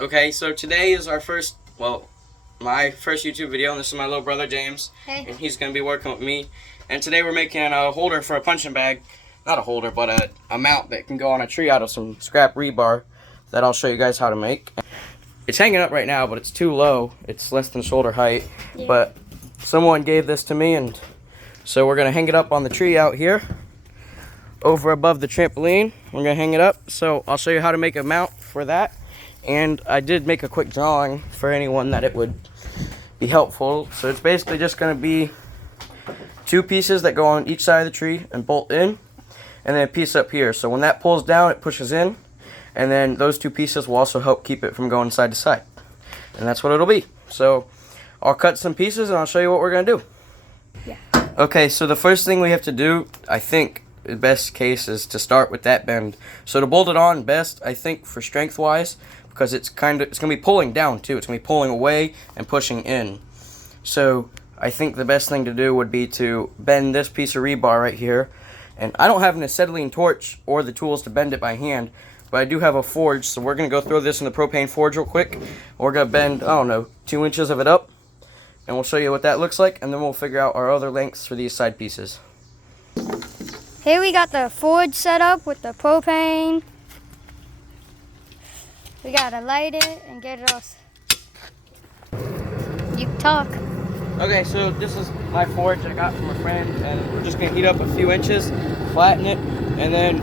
Okay, so today is our first, well, my first YouTube video, and this is my little brother James, Hey. and he's going to be working with me. And today we're making a holder for a punching bag. Not a holder, but a mount that can go on a tree out of some scrap rebar that I'll show you guys how to make. It's hanging up right now, but it's too low. It's less than shoulder height. Yeah. But someone gave this to me, and so we're going to hang it up on the tree out here over above the trampoline. We're going to hang it up. So I'll show you how to make a mount for that. And I did make a quick drawing for anyone that it would be helpful. So it's basically just going to be two pieces that go on each side of the tree and bolt in, and then a piece up here. So when that pulls down, it pushes in, and then those two pieces will also help keep it from going side to side. And that's what it'll be. So I'll cut some pieces and I'll show you what we're going to do. Yeah. Okay, so the first thing we have to do, I think, the best case is to start with that bend. So to bolt it on best, I think, for strength wise, because it's going to be pulling down too. It's going to be pulling away and pushing in. So I think the best thing to do would be to bend this piece of rebar right here. And I don't have an acetylene torch or the tools to bend it by hand, but I do have a forge. So we're going to go throw this in the propane forge real quick. We're going to bend, I don't know, 2 inches of it up. And we'll show you what that looks like, and then we'll figure out our other lengths for these side pieces. Here we got the forge set up with the propane. We gotta light it and get it all. You can talk. Okay, so this is my forge I got from a friend, and we're just gonna heat up a few inches, flatten it, and then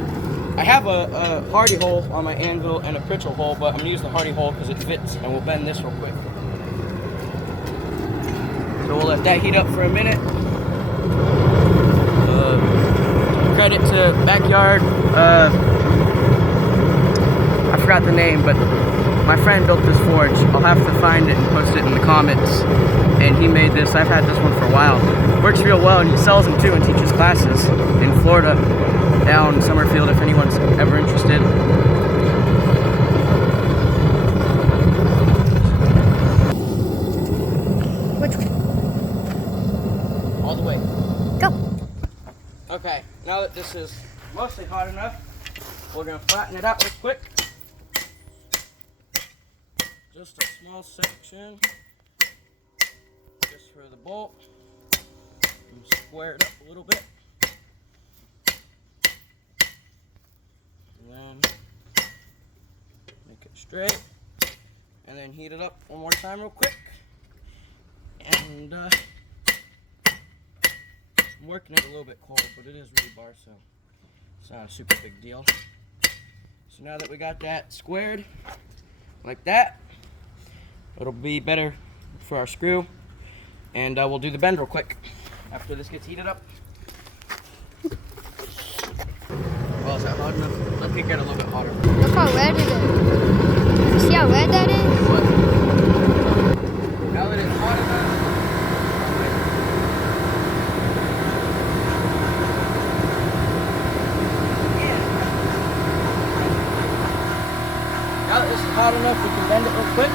I have a hardy hole on my anvil and a Pritchell hole, but I'm gonna use the hardy hole because it fits, and we'll bend this real quick. So we'll let that heat up for a minute. Credit to Backyard. I forgot the name, but my friend built this forge. I'll have to find it and post it in the comments. And he made this. I've had this one for a while. Works real well, and he sells them too and teaches classes in Florida, down in Summerfield, if anyone's ever interested. Which one? All the way. Go. Okay, now that this is mostly hot enough, we're going to flatten it out real quick. Just a small section, just for the bolt, and square it up a little bit. And then make it straight, and then heat it up one more time real quick. And I'm working it a little bit cold, but it is rebar, so it's not a super big deal. So now that we got that squared like that, it'll be better for our screw, and we'll do the bend real quick after this gets heated up. Well, is that hot enough? Let me get a little bit hotter. Look how red it is. You see how red that is? But now that it's hot enough, now that this is hot enough, we can bend it real quick.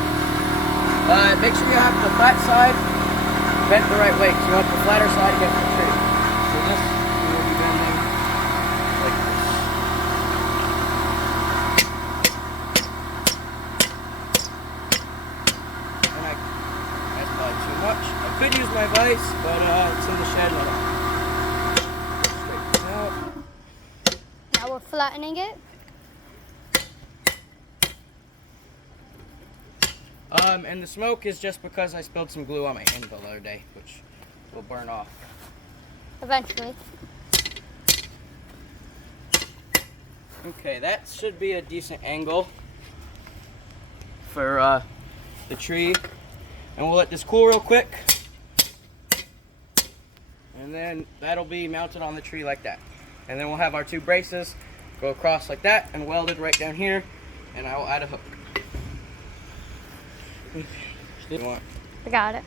Make sure you have the flat side bent the right way, because you want the flatter side against the tree. So this, we will be bending like this. And that's probably too much. I could use my vise, but it's in the shed. And straighten it out. Now we're flattening it. And the smoke is just because I spilled some glue on my anvil the other day, which will burn off. Eventually. Okay, that should be a decent angle for the tree. And we'll let this cool real quick. And then that'll be mounted on the tree like that. And then we'll have our two braces go across like that and welded right down here. And I will add a hook. I got it.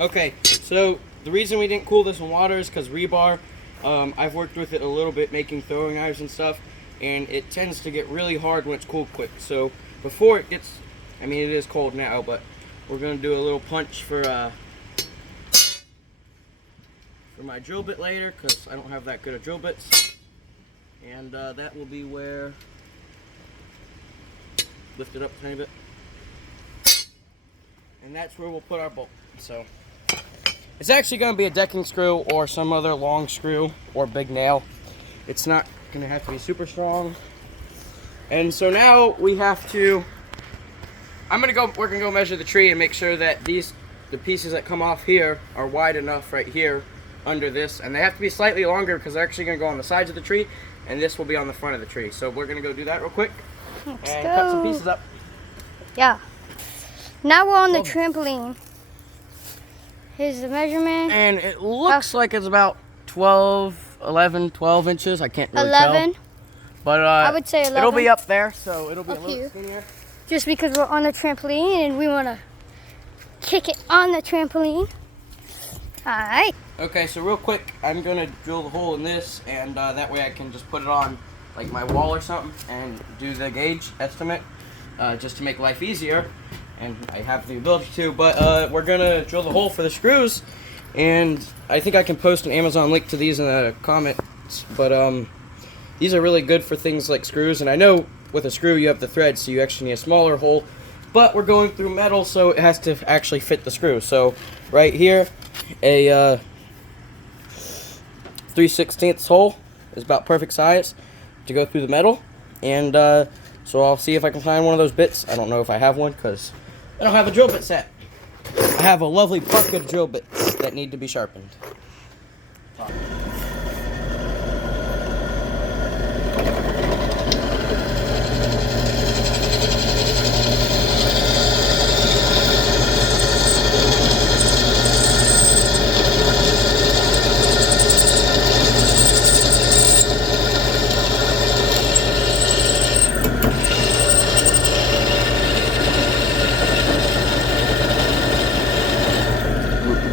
Okay, so the reason we didn't cool this in water is because rebar, I've worked with it a little bit making throwing knives and stuff, and it tends to get really hard when it's cooled quick. So before it gets, I mean it is cold now, but we're going to do a little punch for my drill bit later, because I don't have that good of drill bits. And that will be where lift it up a tiny bit. And that's where we'll put our bolt. So it's actually going to be a decking screw or some other long screw or big nail. It's not going to have to be super strong. And so now we have to, we're going to go measure the tree and make sure that the pieces that come off here are wide enough right here under this. And they have to be slightly longer because they're actually going to go on the sides of the tree. And this will be on the front of the tree. So we're going to go do that real quick. Let's and go. cut some pieces up. Yeah. Now we're on the trampoline. Here's the measurement. And it looks like it's about 12 inches. I can't really 11. tell. But I would say 11. It'll be up there, so it'll be Up a little here. skinnier. Just because we're on the trampoline and we want to kick it on the trampoline. Alright. Okay, so real quick, I'm going to drill the hole in this, and that way I can just put it on like my wall or something and do the gauge estimate just to make life easier. And I have the ability to, but we're going to drill the hole for the screws. And I think I can post an Amazon link to these in the comments. But these are really good for things like screws. And I know with a screw you have the thread, so you actually need a smaller hole. But we're going through metal, so it has to actually fit the screw. So right here, a 3/16 hole is about perfect size to go through the metal. And so I'll see if I can find one of those bits. I don't know if I have one because I don't have a drill bit set. I have a lovely bucket of drill bits that need to be sharpened.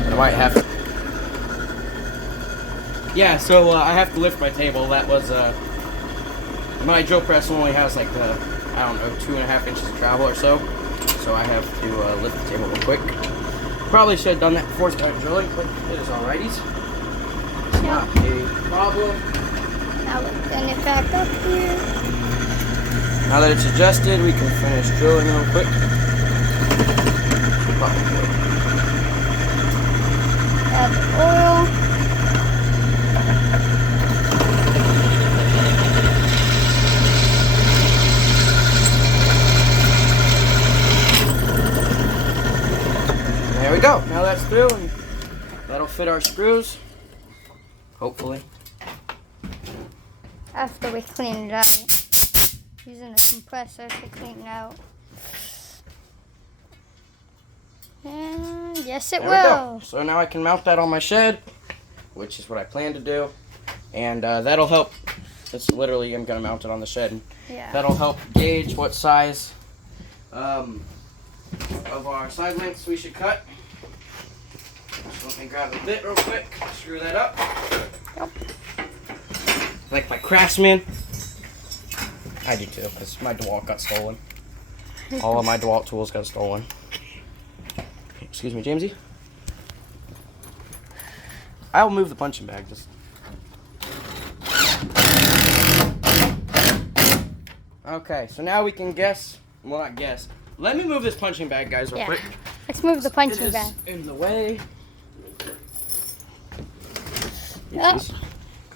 I might have to. Yeah, so I have to lift my table. That was my drill press only has like I don't know, 2.5 inches of travel or so. So I have to lift the table real quick. Probably should have done that before starting drilling, but it is alrighties. It's not a problem. Now we're getting it back up here. Now that it's adjusted, we can finish drilling real quick. Probably. Add oil. There we go. Now that's through, and that'll fit our screws. Hopefully. After we clean it out. Using a compressor to clean it out. And yes, it There we go. will. So now I can mount that on my shed, which is what I plan to do. And that'll help. It's literally, I'm going to mount it on the shed. Yeah. That'll help gauge what size of our side lengths we should cut. So let me grab a bit real quick, screw that up. Yep. Like my Craftsman. I do too, because my DeWalt got stolen. All of my DeWalt tools got stolen. Excuse me, Jamesy. I'll move the punching bag. Just. Okay, so now we can guess. Well, not guess. Let me move this punching bag, guys, real Yeah. quick. Let's move the It punching is bag. in the way. Oh.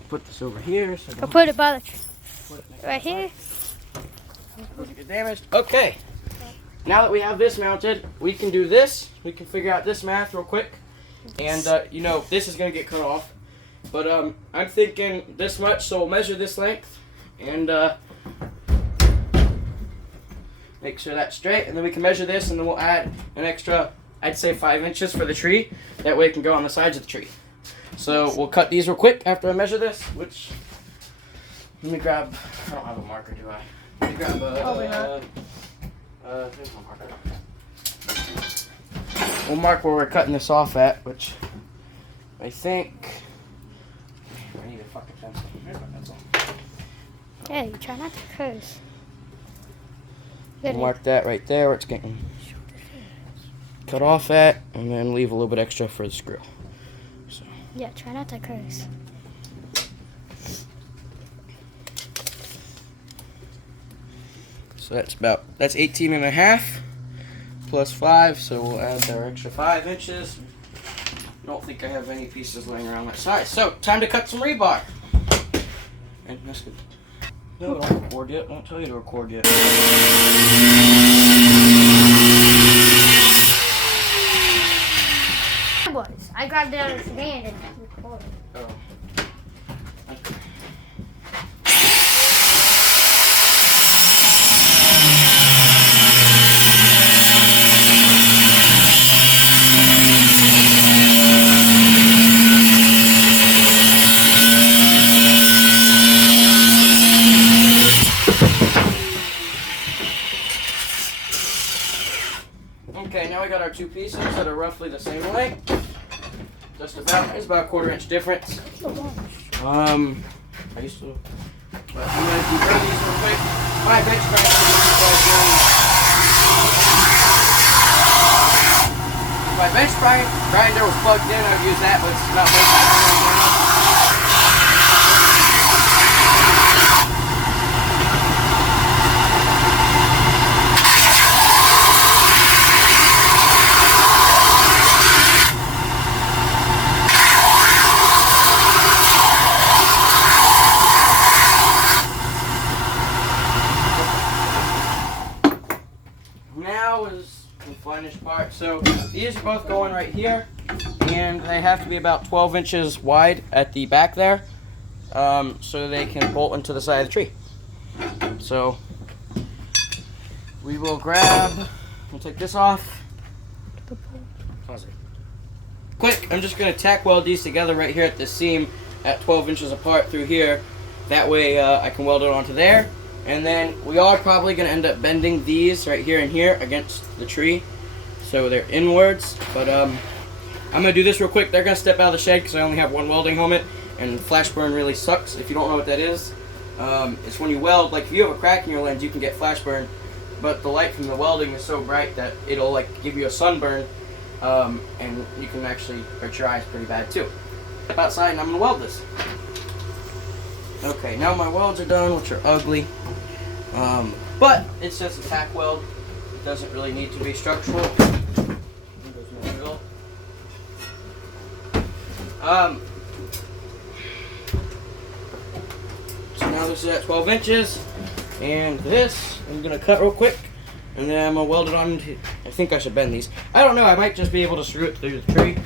Put this over here. So Go put it by the put it next right to the here. side. Doesn't get damaged. Okay. Now that we have this mounted, we can do this. We can figure out this math real quick. And, you know, this is going to get cut off. But I'm thinking this much, so we'll measure this length. And make sure that's straight. And then we can measure this, and then we'll add an extra, I'd say 5 inches for the tree. That way it can go on the sides of the tree. So we'll cut these real quick after I measure this, which, let me grab, I don't have a marker, do I? Let me grab a, there's no marker. We'll mark where we're cutting this off at, which I think, I need a fucking pencil. Here's my pencil. Yeah, you try not to curse. We'll mark that right there where it's getting cut off at, and then leave a little bit extra for the screw. So. Yeah, try not to curse. So that's 18 and a half plus 5, so we'll add our extra 5 inches. I don't think I have any pieces laying around that size. So, time to cut some rebar. And that's good. No, don't record yet. Don't tell you to record yet. I grabbed it out of his hand and recorded. Oh. Okay. Okay, now we got our 2 pieces that are roughly the same length. Just about. It's about a 1/4 inch difference. I used to. But I'm gonna deburr these real quick. My bench grinder. If my bench grinder was plugged in, I'd use that, but it's not plugged in right now. Now is the finished part. So these are both going right here, and they have to be about 12 inches wide at the back there, so they can bolt into the side of the tree. So we will we'll take this off. Pause it. Quick, I'm just going to tack weld these together right here at the seam at 12 inches apart through here. That way I can weld it onto there. And then we are probably going to end up bending these right here and here against the tree, so they're inwards. But I'm going to do this real quick. They're going to step out of the shed because I only have one welding helmet, and flash burn really sucks. If you don't know what that is, it's when you weld, like if you have a crack in your lens, you can get flash burn, but the light from the welding is so bright that it'll like give you a sunburn, and you can actually hurt your eyes pretty bad too. Step outside and I'm going to weld this. Okay, now my welds are done, which are ugly. But it's just a tack weld. It doesn't really need to be structural. There's no drill. So now this is at 12 inches. And this, I'm going to cut real quick. And then I'm going to weld it on. I think I should bend these. I don't know, I might just be able to screw it through the tree.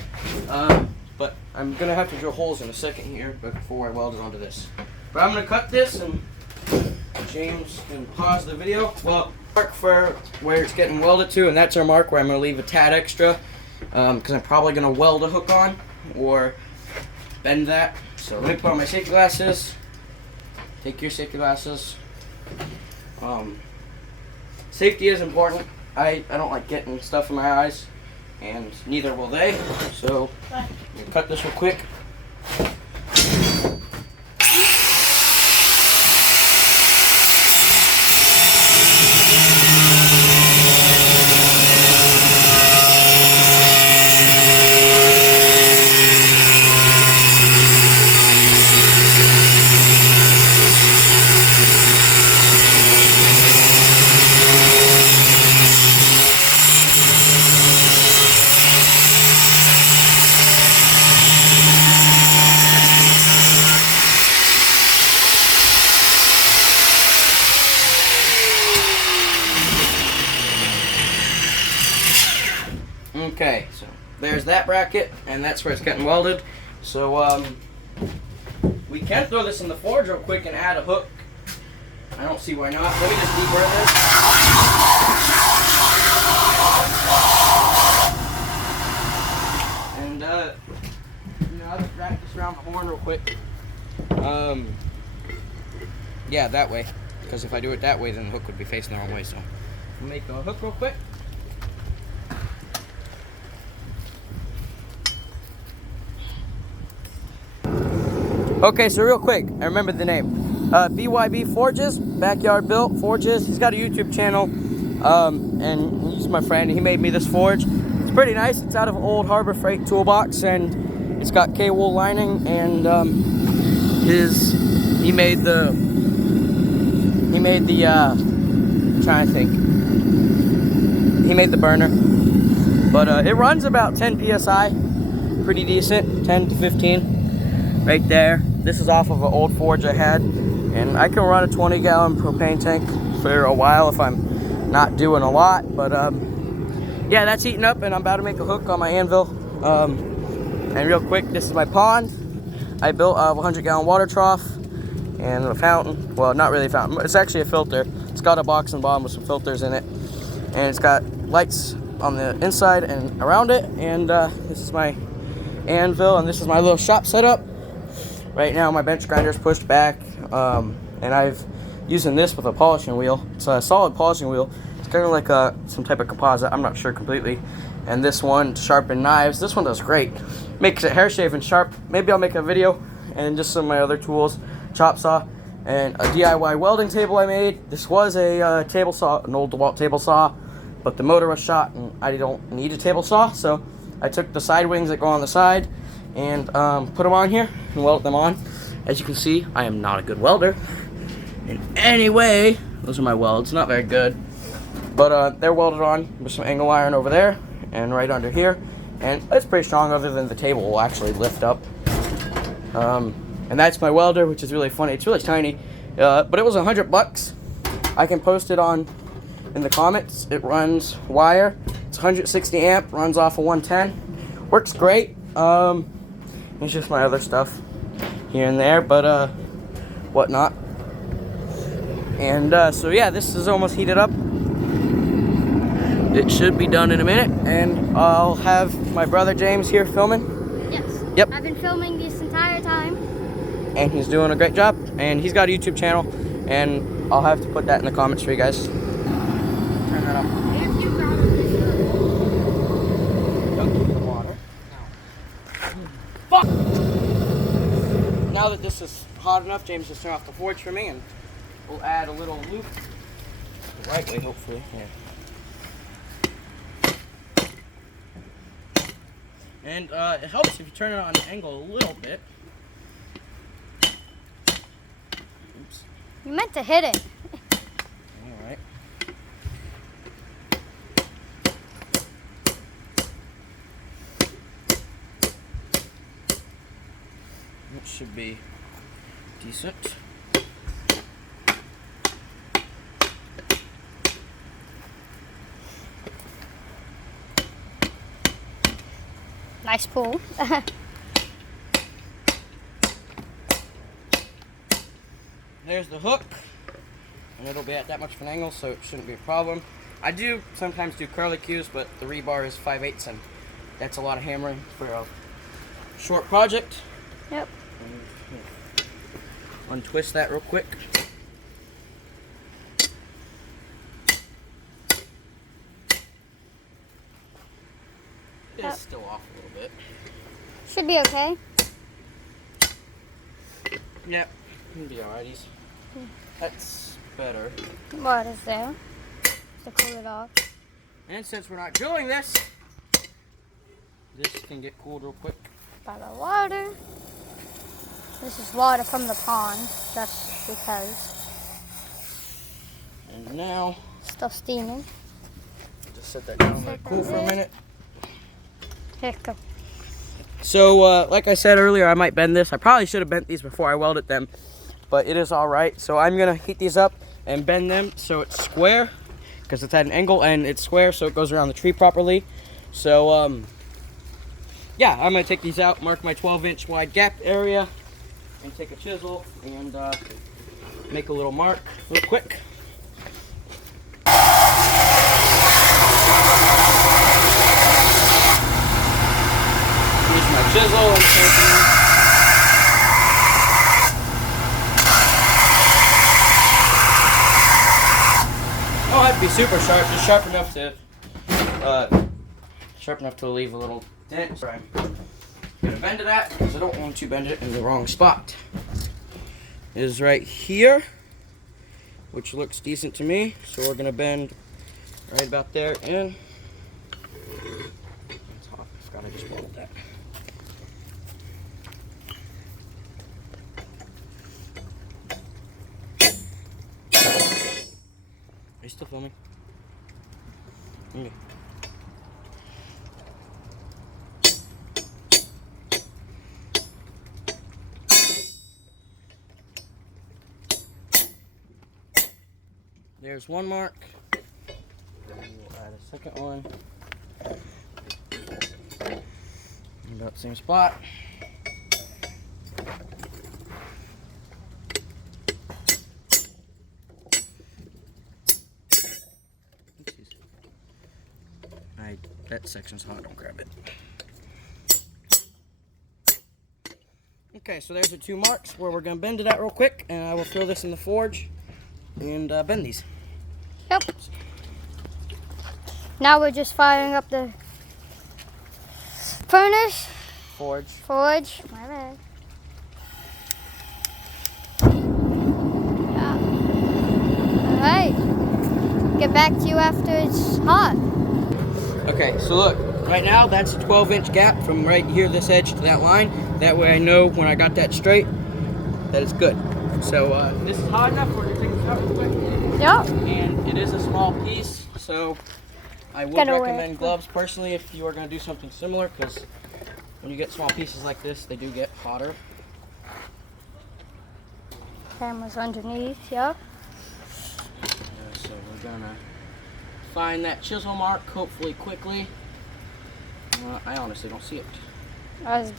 But I'm going to have to drill holes in a second here before I weld it onto this. But I'm going to cut this, and James can pause the video. Well, mark for where it's getting welded to, and that's our mark where I'm going to leave a tad extra, because I'm probably going to weld a hook on or bend that. So let me put on my safety glasses. Take your safety glasses. Safety is important. I don't like getting stuff in my eyes, and neither will they. So I'm going to cut this real quick. Okay, so there's that bracket, and that's where it's getting welded. So we can throw this in the forge real quick and add a hook. I don't see why not. Let me just deburr this. And I'll just wrap this around the horn real quick. Yeah, that way. Because if I do it that way, then the hook would be facing the wrong way. So I'll make a hook real quick. Okay, so real quick, I remember the name. BYB Forges, Backyard Built Forges. He's got a YouTube channel, and he's my friend. He made me this forge. It's pretty nice. It's out of an old Harbor Freight toolbox, and it's got K-wool lining. And he made the trying to think. He made the burner. But it runs about 10 PSI. Pretty decent, 10 to 15. Right there. This is off of an old forge I had. And I can run a 20-gallon propane tank for a while if I'm not doing a lot. But yeah, that's heating up, and I'm about to make a hook on my anvil. And real quick, this is my pond. I built a 100-gallon water trough and a fountain. Well, not really a fountain. It's actually a filter. It's got a box on the bottom with some filters in it. And it's got lights on the inside and around it. And this is my anvil, and this is my little shop setup. Right now, my bench grinder is pushed back. And I've using this with a polishing wheel. It's a solid polishing wheel. It's kind of like some type of composite. I'm not sure completely. And this one to sharpen knives. This one does great. Makes it hair shaving sharp. Maybe I'll make a video and just some of my other tools. Chop saw and a DIY welding table I made. This was a table saw, an old DeWalt table saw, but the motor was shot and I don't need a table saw. So I took the side wings that go on the side and put them on here and welded them on. As you can see, I am not a good welder in any way. Those are my welds, not very good. But they're welded on with some angle iron over there and right under here. And it's pretty strong, other than the table will actually lift up. And that's my welder, which is really funny. It's really tiny, but it was $100. I can post it on in the comments. It runs wire. It's 160 amp, runs off of 110. Works great. It's just my other stuff here and there, but whatnot. And so yeah, this is almost heated up. It should be done in a minute, and I'll have my brother James here filming. Yes. Yep. I've been filming this entire time. And he's doing a great job, and he's got a YouTube channel, and I'll have to put that in the comments for you guys. Turn that off. Dunk it in the water. Fuck! Now that this is hot enough, James will turn off the forge for me, and we'll add a little loop. The right way, hopefully. Yeah. And it helps if you turn it on an angle a little bit. Oops. You meant to hit it. Alright. It should be decent. Nice pull. There's the hook, and it'll be at that much of an angle, so it shouldn't be a problem. I do sometimes do curlicues, but the rebar is 5/8, and that's a lot of hammering for a short project. Yep. Untwist that real quick. It is still off a little bit. Should be okay. Yep, it'll be alrighties. That's better. What is there? To cool it off. And since we're not drilling this can get cooled real quick. By the water. This is water from the pond, just because. And now, Still steaming. just set that down, let it cool for a minute. Here, go. So, like I said earlier, I might bend this. I probably should have bent these before I welded them, but it is all right. So I'm gonna heat these up and bend them so it's square, because it's at an angle, and it's square so it goes around the tree properly. So, yeah, I'm gonna take these out, mark my 12-inch wide gap area, and take a chisel and make a little mark real quick. Use my chisel and taking. Don't have to be super sharp, just sharp enough to leave a little dent. So I'm gonna bend it at, because I don't want to bend it in the wrong spot. It is right here, which looks decent to me. So we're gonna bend right about there and I forgot I just welded that. I still filming? Okay. There's one mark. We'll add a second one. About the same spot. That section's hot, don't grab it. Okay, so there's the 2 marks where we're gonna bend it at real quick, and I will throw this in the forge and bend these. Yep. Now we're just firing up the furnace. Forge. My bad. Yeah. Alright. Get back to you after it's hot. Okay, so look, right now that's a 12-inch gap from right here, this edge, to that line. That way I know when I got that straight, that it's good. So this is hot enough, we're gonna take this out real quick. Yep. And it is a small piece, so I would Gotta recommend wear- gloves personally if you are gonna do something similar, because when you get small pieces like this, they do get hotter. Camera's underneath, yep. So we're gonna find that chisel mark, hopefully quickly. I honestly don't see it.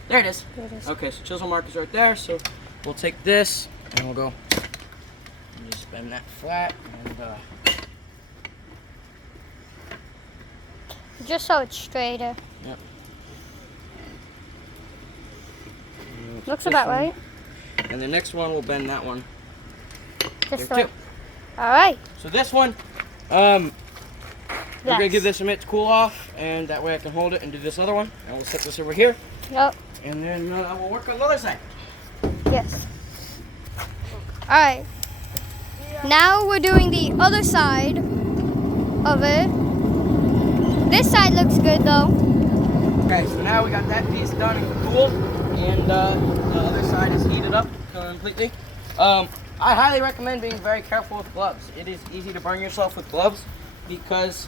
There it is. There it is. Okay, so chisel mark is right there. So we'll take this and we'll go and just bend that flat and Just so it's straighter. yep. And Looks this about one. right. And the next one we'll bend that one Just here so. too. Alright. So this one, we're gonna give this a minute to cool off, and that way I can hold it and do this other one. And we'll set this over here, Yep. and then we'll work on the other side. Yes. Alright. Now we're doing the other side of it. This side looks good though. Okay, so now we got that piece done and cool, and the other side is heated up completely. I highly recommend being very careful with gloves. It is easy to burn yourself with gloves because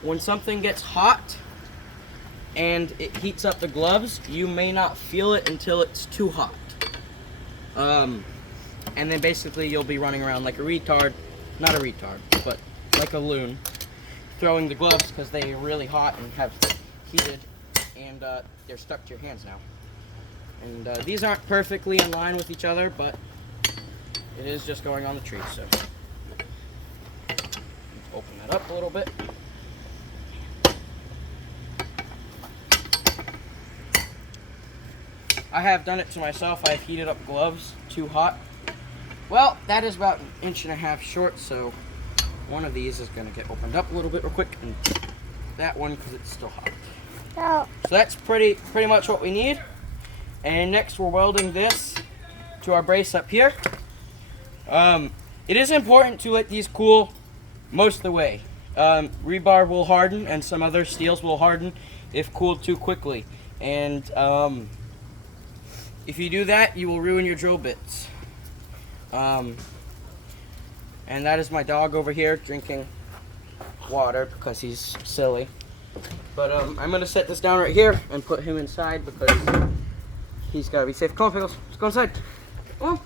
when something gets hot and it heats up the gloves, you may not feel it until it's too hot. And then basically you'll be running around like a retard, not a retard, but like a loon, throwing the gloves because they are really hot and have heated, and they're stuck to your hands now. And these aren't perfectly in line with each other, but it is just going on the tree, so let's open that up a little bit. I have done it to myself. I've heated up gloves too hot. Well, that is about 1.5 inches short, so one of these is going to get opened up a little bit real quick, and that one because it's still hot. Oh. So that's pretty much what we need. And next we're welding this to our brace up here. It is important to let these cool most of the way. Rebar will harden and some other steels will harden if cooled too quickly. And if you do that, you will ruin your drill bits. And that is my dog over here drinking water because he's silly. But I'm going to set this down right here and put him inside because he's got to be safe. Come on, Pickles. Let's go inside. Come on.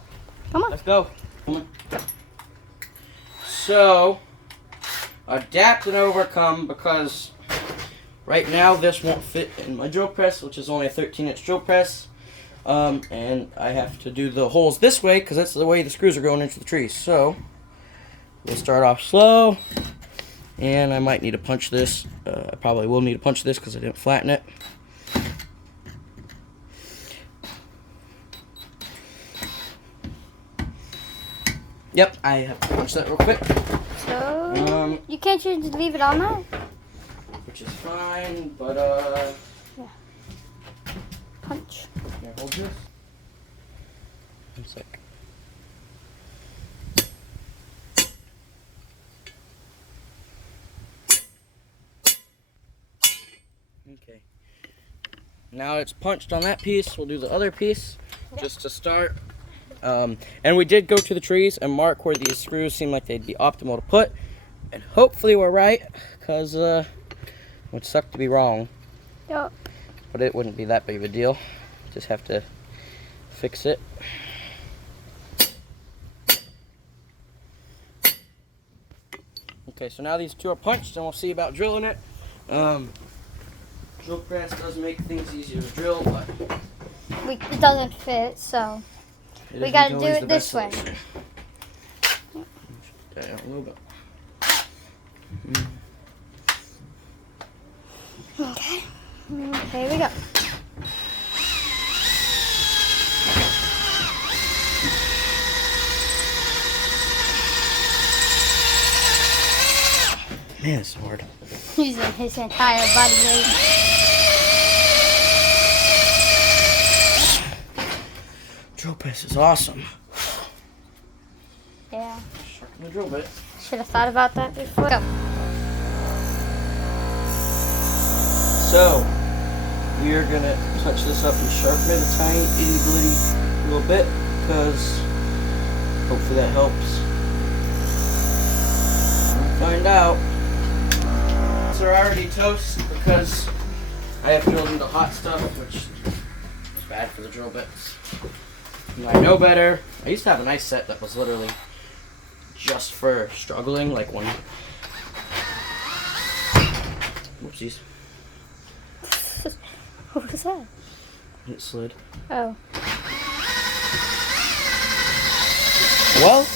Come on. Let's go. Come on. So, adapt and overcome, because right now this won't fit in my drill press, which is only a 13-inch drill press. And I have to do the holes this way because that's the way the screws are going into the tree. So, we'll start off slow. And I might need to punch this. I probably will need to punch this because I didn't flatten it. Yep, I have to punch that real quick. So you can't just leave it on that? Which is fine, but Yeah. Punch. Can I hold this? 1 sec. Okay. Now it's punched on that piece. We'll do the other piece just to start. And we did go to the trees and mark where these screws seem like they'd be optimal to put. And hopefully we're right, because it would suck to be wrong. Yep. But it wouldn't be that big of a deal. Just have to fix it. Okay, so now these two are punched, and we'll see about drilling it. Drill press does make things easier to drill, but It doesn't fit, so it we isn't gotta do always it the this best way. solution. That out a little bit. Okay. Here we go. Man, it's hard. Using his entire body weight. Drill press is awesome. Yeah. Sharpen the drill bit. Should have thought about that before. Go. So, we are gonna touch this up and sharpen it a tiny itty bitty little bit, because hopefully that helps. We'll find out. These are already toast because I have drilled into hot stuff, which is bad for the drill bits. And I know better. I used to have a nice set that was literally just for struggling, like one. Whoopsies. What was that? It slid. Oh. Well,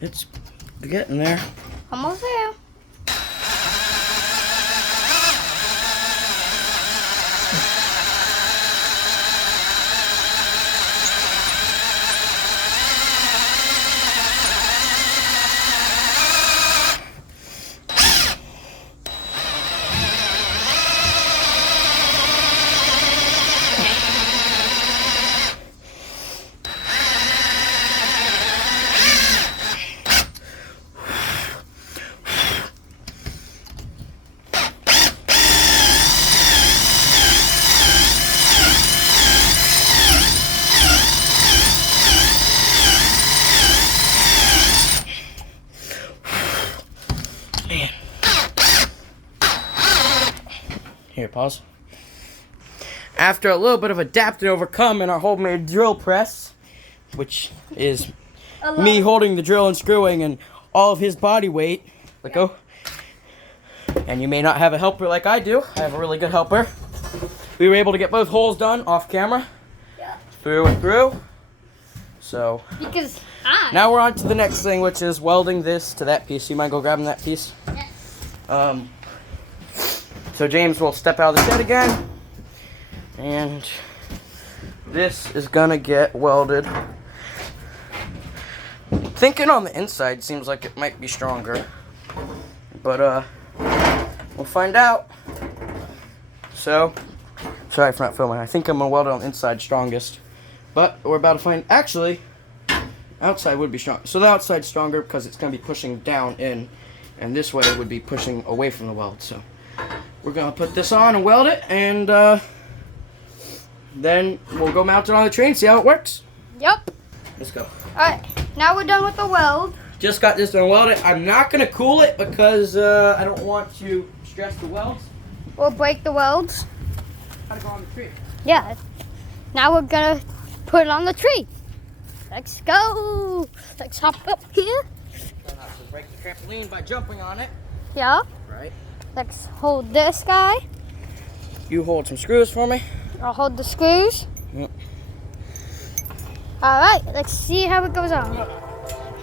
it's getting there. Almost there. Man. Here, pause. After a little bit of adapt and overcome in our homemade drill press, which is me holding the drill and screwing and all of his body weight, let go. And you may not have a helper like I do. I have a really good helper. We were able to get both holes done off camera. Yeah. Through and through. So Because now we're on to the next thing, which is welding this to that piece. You mind go grabbing that piece? Yes. So James will step out of the shed again. And this is gonna get welded. Thinking on the inside seems like it might be stronger. But we'll find out. So, sorry for not filming. I think I'm gonna weld it on the inside strongest. But we're about to find, actually, outside would be strong. So the outside's stronger because it's gonna be pushing down in, and this way it would be pushing away from the weld. So we're gonna put this on and weld it, and then we'll go mount it on the tree and see how it works. Yep. Let's go. Alright, now we're done with the weld. Just got this done welded. I'm not gonna cool it because I don't want to stress the welds. We'll break the welds. Gotta go on the tree. Yeah. Now we're gonna put it on the tree. Let's go. Let's hop up here. Don't have to break the trampoline by jumping on it. Yeah. Right. Let's hold this guy. You hold some screws for me. I'll hold the screws. Yep. Alright, let's see how it goes on.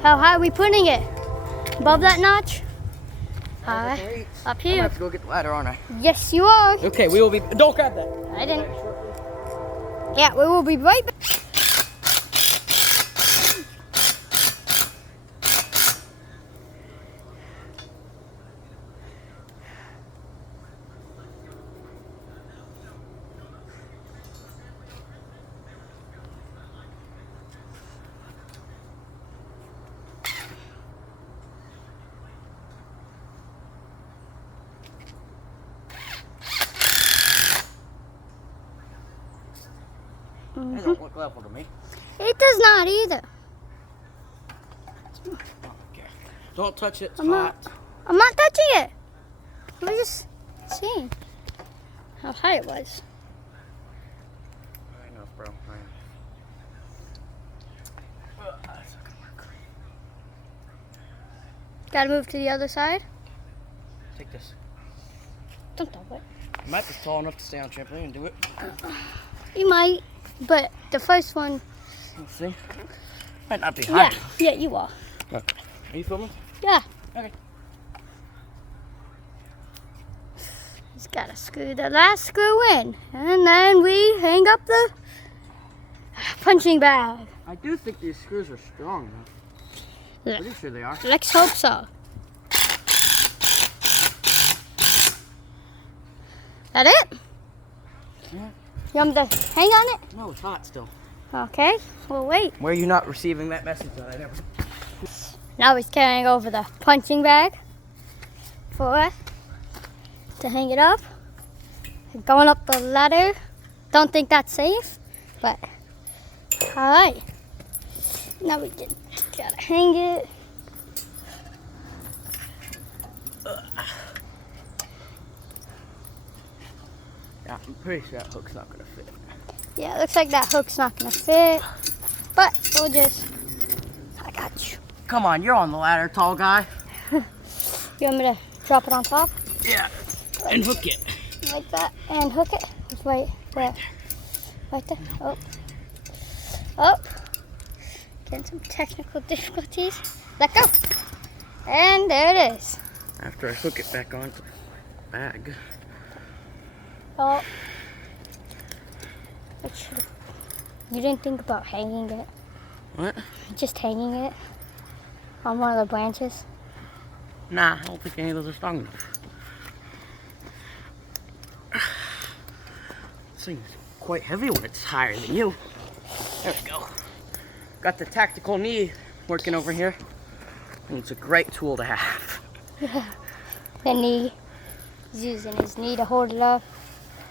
How high are we putting it? Above that notch? Alright. Up I'm gonna here. have to go get the ladder, aren't I? Yes, you are. Okay, we will be. Don't grab that. I didn't. Yeah, we will be right back. They don't look level to me. It does not either. Okay. Don't touch it. It's I'm hot. I'm not touching it. We're just seeing how high it was. I know, bro. I know. That's not gonna work. Gotta move to the other side. Take this. Don't do it. You might be tall enough to stay on trampoline and do it. You might, but the first one. Let's see. Might not be high. Yeah, you are. Okay. Are you filming? Yeah. Okay. Just gotta screw the last screw in, and then we hang up the punching bag. I do think these screws are strong, though. Yeah. Pretty sure they are. Let's hope so. That it? Yeah. You want me to hang on it? No, it's hot still. Okay, we'll wait. Where are you not receiving that message that I never... Now he's carrying over the punching bag for us to hang it up. Going up the ladder. Don't think that's safe, but all right. Now we just gotta hang it. Yeah, I'm pretty sure that hook's not gonna fit. Yeah, it looks like that hook's not gonna fit, but we'll just. I got you. Come on, you're on the ladder, tall guy. You want me to drop it on top? Yeah, and hook it. Like that, and hook it. Just wait, where? Right there. Oh. Oh. Getting some technical difficulties. Let go. And there it is. After I hook it back onto the bag. Oh. You didn't think about hanging it. What? Just hanging it on one of the branches. Nah, I don't think any of those are strong enough. This thing's quite heavy when it's higher than you. There we go. Got the tactical knee working over here. And it's a great tool to have. The knee. He's using his knee to hold it up.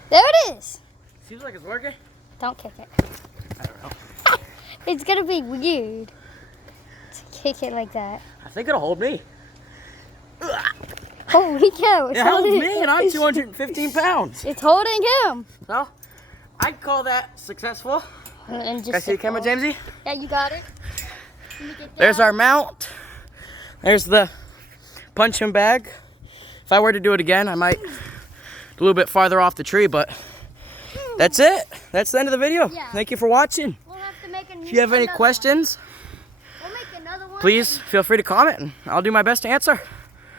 There it is. Seems like it's working. Don't kick it. I don't know. It's gonna be weird to kick it like that. I think it'll hold me. Holy cow! It holds me and I'm 215 pounds. It's holding him. So, I'd call that successful. And Can I see the camera, Jamesy? Yeah, you got it. Let me get There's down. our mount. There's the punching bag. If I were to do it again, I might do a little bit farther off the tree, but that's it. That's the end of the video. Yeah. Thank you for watching. We'll have to make a If you have any questions, We'll make another one. please feel free to comment and I'll do my best to answer.